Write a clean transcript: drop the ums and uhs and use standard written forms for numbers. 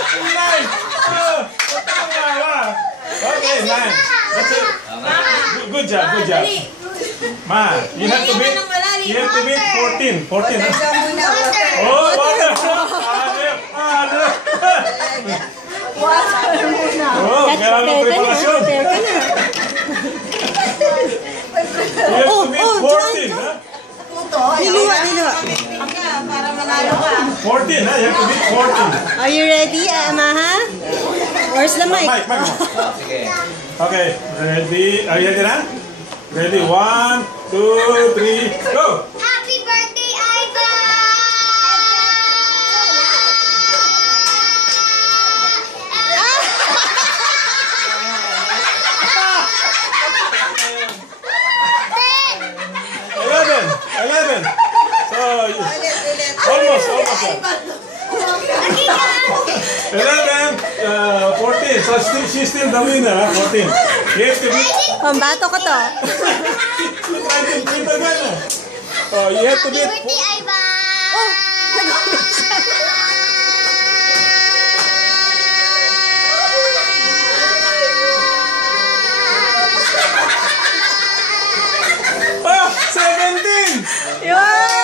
9. Okay, 9. That's it. Good job, good job. Ma, you have to beat 14. 14. Oh, water. Oh, kailangan ng preparasyon. You have to beat 14, ha? Niluwa. Para manalo ka. 14, ha? You have to beat 14. Are you ready, Maha? Where's the mic? Mic. Okay, ready? Are you ready na? Ready? 1, 2, 3, go! Happy birthday, Ivan! 11. So, almost. 11, 14. So, she's still the winner, huh? 14. You have to beat... Pambato ko to. Oh, you have to Happy beat... birthday, Ivan! Oh, 17! Yun!